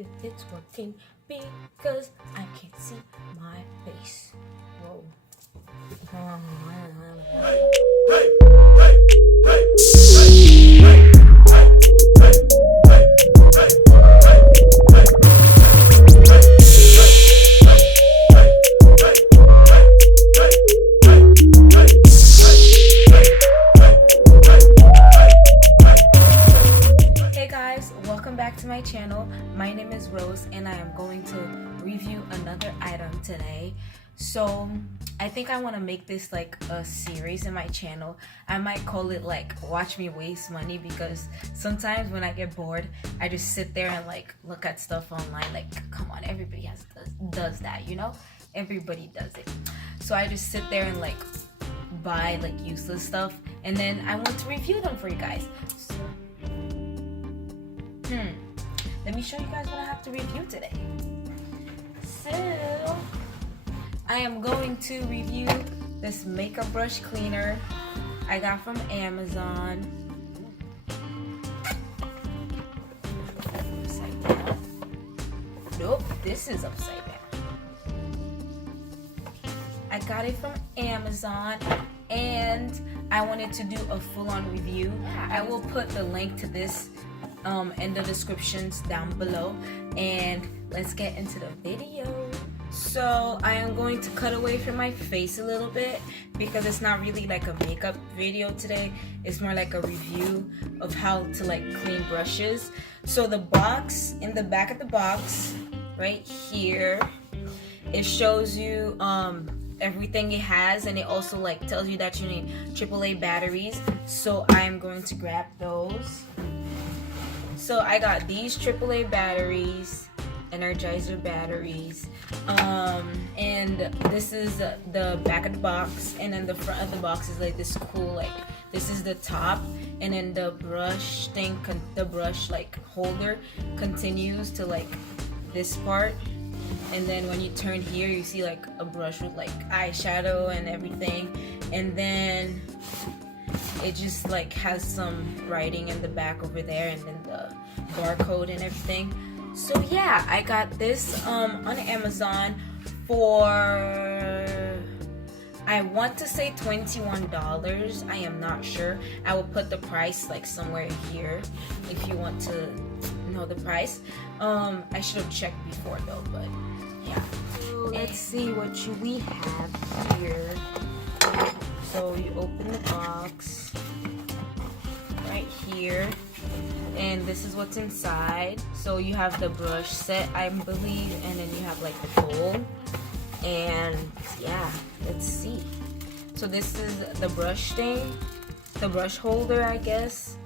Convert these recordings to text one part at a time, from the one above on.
if it's working because I can't see my face. Whoa. Hey guys, welcome back to my channel. My name is Rose and I am going to review another item today. So I think I want to make this like a series in my channel. I might call it like watch me waste money, because sometimes when I get bored I just sit there and like look at stuff online. Like, come on, everybody does that, you know? Everybody does it. So I just sit there and like buy like useless stuff, and then I want to review them for you guys. Let me show you guys what I have to review today. So I am going to review this makeup brush cleaner I got from Amazon. Upside down. Nope, this is upside down. I got it from Amazon and I wanted to do a full-on review. I will put the link to this in the descriptions down below, and let's get into the video. So I am going to cut away from my face a little bit because it's not really like a makeup video today. It's more like a review of how to like clean brushes. So the box, in the back of the box right here, it shows you everything it has, and it also like tells you that you need AAA batteries. So I am going to grab those. So I got these AAA batteries, Energizer batteries, and this is the back of the box, and then the front of the box is like this cool, like this is the top, and then the brush thing, the brush like holder continues to like this part, and then when you turn here you see like a brush with like eyeshadow and everything, and then it just like has some writing in the back over there, and then the barcode and everything. So yeah, I got this on Amazon for, I want to say $21. I am not sure. I will put the price like somewhere here if you want to know the price. I should have checked before though, but yeah. So let's see what we have here. So you open the box right here, and this is what's inside. So you have the brush set, I believe, and then you have like the bowl, and yeah, let's see. So this is the brush thing, the brush holder, I guess.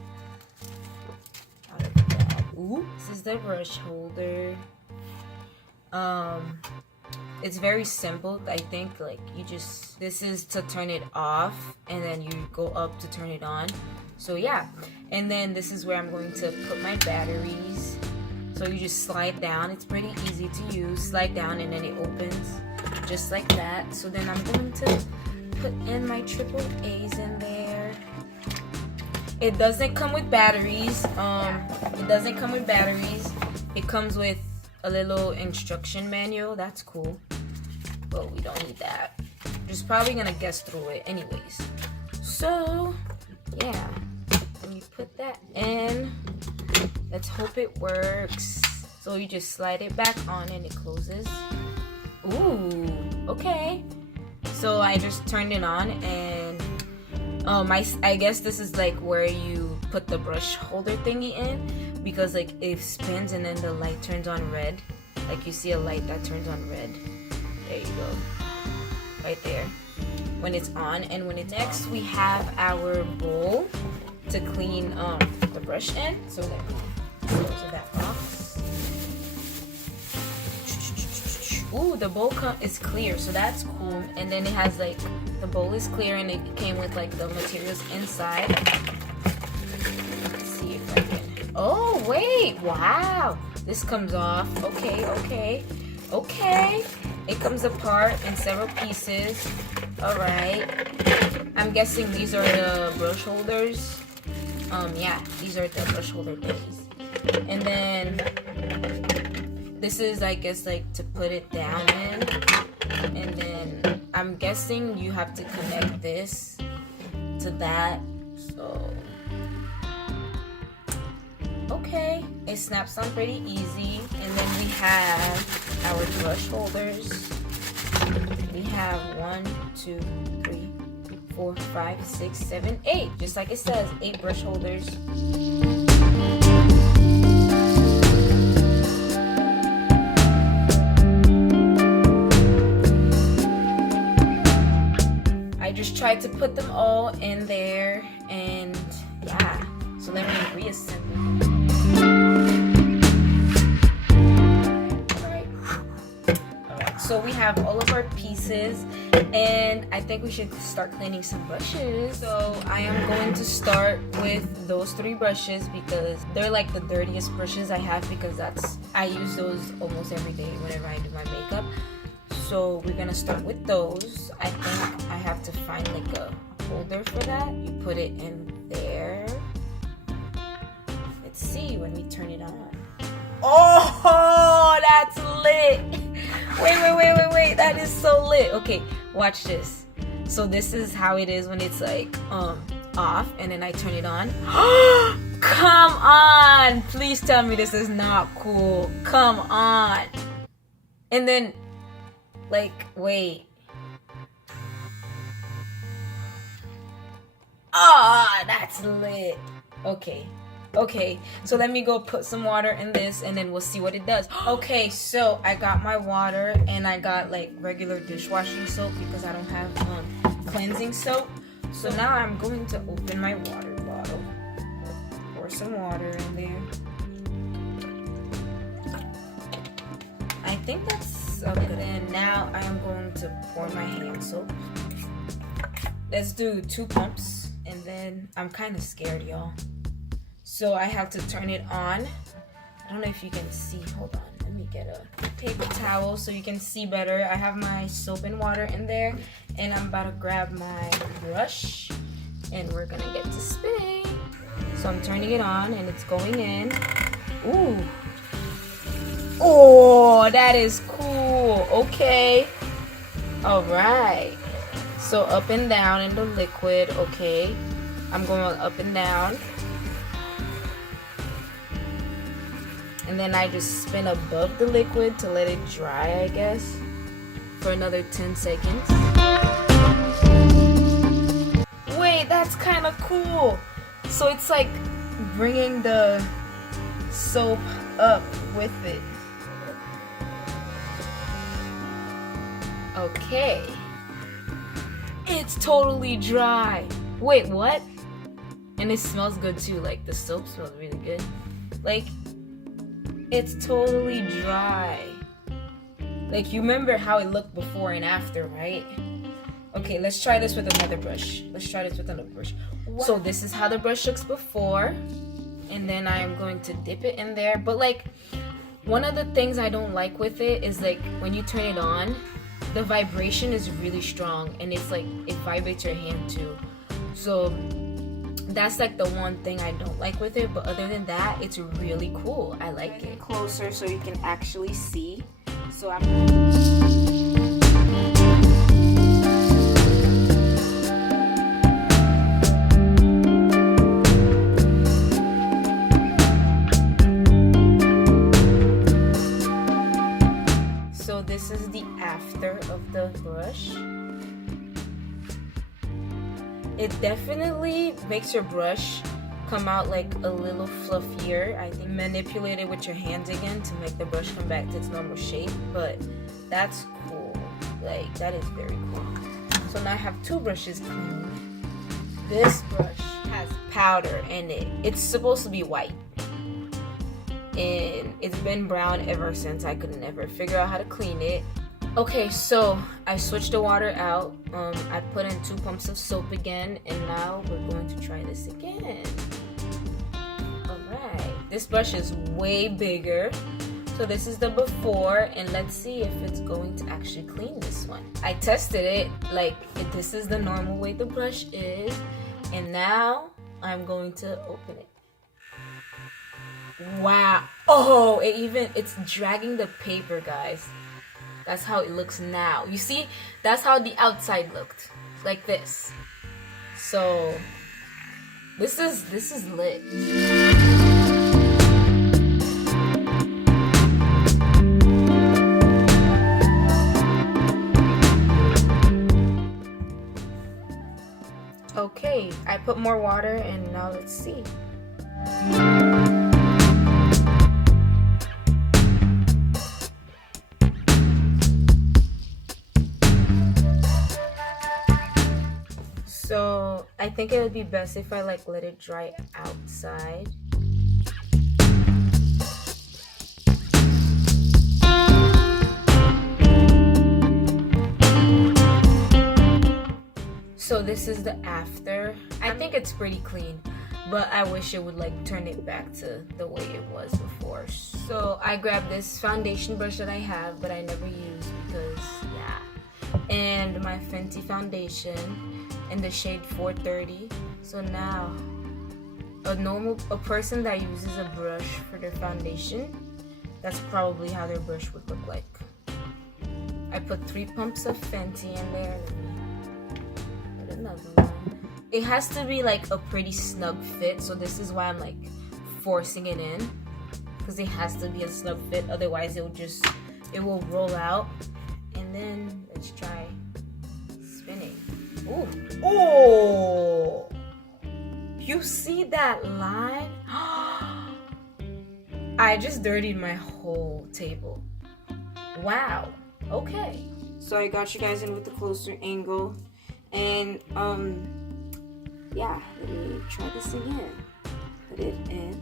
Ooh, this is the brush holder. It's very simple. I think like you just, this is to turn it off, and then you go up to turn it on. So yeah, and then this is where I'm going to put my batteries. So you just slide down. It's pretty easy to use. Slide down and then it opens just like that. So then I'm going to put in my AAAs in there. It doesn't come with batteries. It doesn't come with batteries. It comes with a little instruction manual. That's cool, but we don't need that. Just probably gonna guess through it anyways. So yeah, when you put that in, let's hope it works. So you just slide it back on and it closes. Ooh, okay. So I just turned it on, and I guess this is like where you put the brush holder thingy in, because like it spins and then the light turns on red. Like you see a light that turns on red. There you go. Right there. When it's on, and when it's next, we have our bowl to clean the brush in. So let me close that box. Ooh, the bowl is clear, so that's cool. And then it has like, the bowl is clear, and it came with like the materials inside. Let's see if I can. Oh wait, wow, this comes off. Okay. It comes apart in several pieces. All right. I'm guessing these are the brush holders. Yeah, these are the brush holder thingies. And then This is, I guess, like to put it down in, and then I'm guessing you have to connect this to that. So okay, it snaps on pretty easy. And then we have our brush holders. We have 1, 2, 3, 4, 5, 6, 7, 8, just like it says, 8 brush holders. I just tried to put them all in there, and yeah, so let me reassemble. So we have all of our pieces, and I think we should start cleaning some brushes. So I am going to start with those 3 brushes because they're like the dirtiest brushes I have, because I use those almost every day whenever I do my makeup. So we're gonna start with those. I think I have to find like a holder for that. You put it in there. Let's see when we turn it on. Oh, that's lit. Wait, that is so lit. Okay, watch this. So this is how it is when it's like off, and then I turn it on. Come on, please tell me this is not cool. Come on. And then like, wait. Ah, that's lit. Okay, so let me go put some water in this, and then we'll see what it does. Okay, so I got my water, and I got like regular dishwashing soap because I don't have cleansing soap. So now I'm going to open my water bottle, pour some water in there. I think that's good. And now I am going to pour my hand soap. Let's do 2 pumps, and then I'm kind of scared, y'all. So I have to turn it on. I don't know if you can see. Hold on. Let me get a paper towel so you can see better. I have my soap and water in there, and I'm about to grab my brush, and we're gonna get to spinning. So I'm turning it on, and it's going in. Ooh. Oh, that is cool. Okay. All right. So up and down in the liquid. Okay. I'm going up and down. And then I just spin above the liquid to let it dry, I guess, for another 10 seconds. Wait, that's kind of cool. So it's like bringing the soap up with it. Okay. It's totally dry. Wait, what? And it smells good too. Like the soap smells really good. Like, it's totally dry. Like, you remember how it looked before and after, right? Okay, let's try this with another brush. What? So this is how the brush looks before, and then I'm going to dip it in there. But like, one of the things I don't like with it is like when you turn it on, the vibration is really strong, and it's like it vibrates your hand too. So that's like the one thing I don't like with it, but other than that, it's really cool. I like it. Closer so you can actually see. So So this is the after of the brush. It definitely makes your brush come out like a little fluffier. I think manipulate it with your hands again to make the brush come back to its normal shape, but that's cool. Like, that is very cool. So now I have 2 brushes clean. This brush has powder in it. It's supposed to be white, and it's been brown ever since. I could never figure out how to clean it. Okay, so I switched the water out. I put in 2 pumps of soap again, and now we're going to try this again. Alright, this brush is way bigger. So this is the before, and let's see if it's going to actually clean this one. I tested it, like this is the normal way the brush is, and now I'm going to open it. Wow. Oh, it's dragging the paper, guys. That's how it looks now. You see, that's how the outside looked. Like this. So this is lit. Okay, I put more water and now let's see. So I think it would be best if I like let it dry outside. So this is the after. I think it's pretty clean, but I wish it would like turn it back to the way it was before. So I grabbed this foundation brush that I have, but I never use because yeah. And my Fenty foundation in the shade 430. So now a person that uses a brush for their foundation, that's probably how their brush would look like. I put 3 pumps of Fenty in there. Another one. It has to be like a pretty snug fit, so this is why I'm like forcing it in, because it has to be a snug fit, otherwise it will roll out. And then let's try spinning. Ooh. Oh, you see that line? I just dirtied my whole table. Wow. Okay, so I got you guys in with the closer angle. And yeah, let me try this again. Put it in.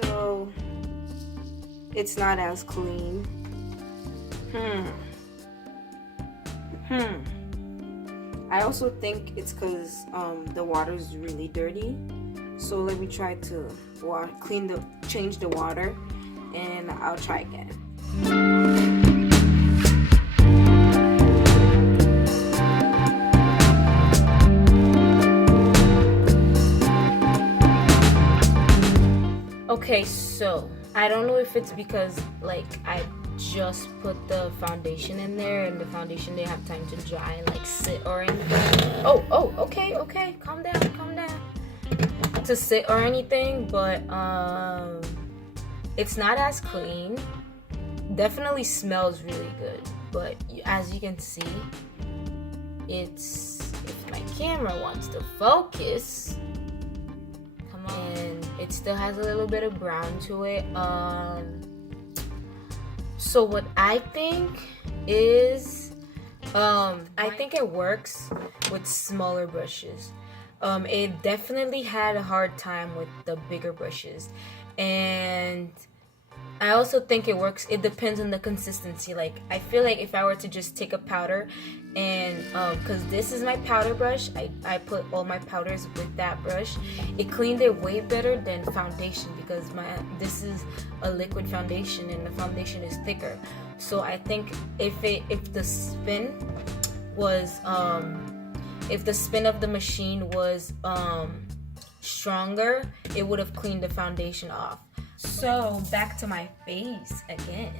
So it's not as clean. I also think it's because the water is really dirty. So let me try to change the water, and I'll try again. Okay, so I don't know if it's because like I just put the foundation in there and the foundation didn't have time to dry and like sit or anything. Oh, okay, calm down. To sit or anything, but it's not as clean. Definitely smells really good, but as you can see, if my camera wants to focus, come on, and it still has a little bit of brown to it. So what I think is I think it works with smaller brushes. It definitely had a hard time with the bigger brushes, and I also think it works. It depends on the consistency. Like I feel like if I were to just take a powder and because this is my powder brush, I put all my powders with that brush, it cleaned it way better than foundation, because this is a liquid foundation and the foundation is thicker. So I think if the spin was if the spin of the machine was stronger, it would have cleaned the foundation off. So back to my face again.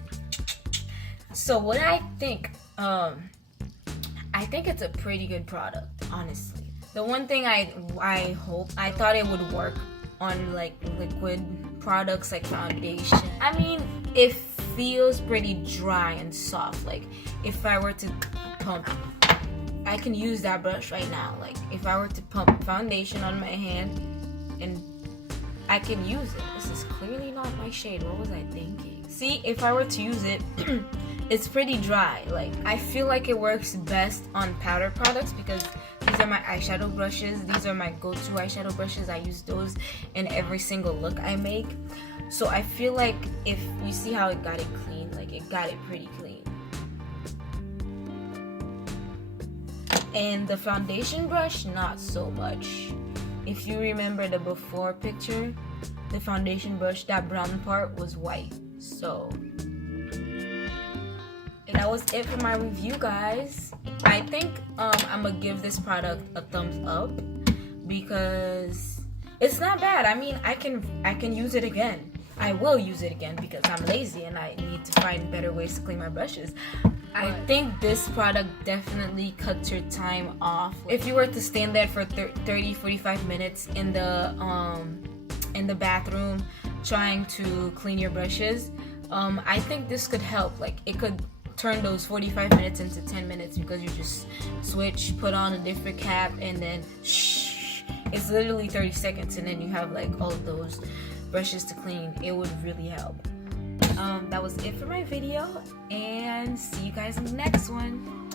So what I think it's a pretty good product, honestly. The one thing I thought it would work on like liquid products like foundation. I mean, it feels pretty dry and soft. Like if I were to pump, I can use that brush right now. Like if I were to pump foundation on my hand, and I can use it. This is clearly not my shade. What was I thinking? See, if I were to use it, it's pretty dry. Like I feel like it works best on powder products, because these are my eyeshadow brushes. These are my go-to eyeshadow brushes. I use those in every single look I make. So I feel like if you see how it got it clean, like it got it pretty clean. And the foundation brush, not so much. If you remember the before picture, the foundation brush, that brown part was white. So that was it for my review, guys. I think I'm gonna give this product a thumbs up because it's not bad. I mean, I can use it again. I will use it again because I'm lazy and I need to find better ways to clean my brushes. I think this product definitely cuts your time off. If you were to stand there for 30-45 minutes in the bathroom trying to clean your brushes, I think this could help. Like, it could turn those 45 minutes into 10 minutes because you just switch, put on a different cap, and then shh. It's literally 30 seconds, and then you have like all of those brushes to clean. It would really help. That was it for my video, and see you guys in the next one.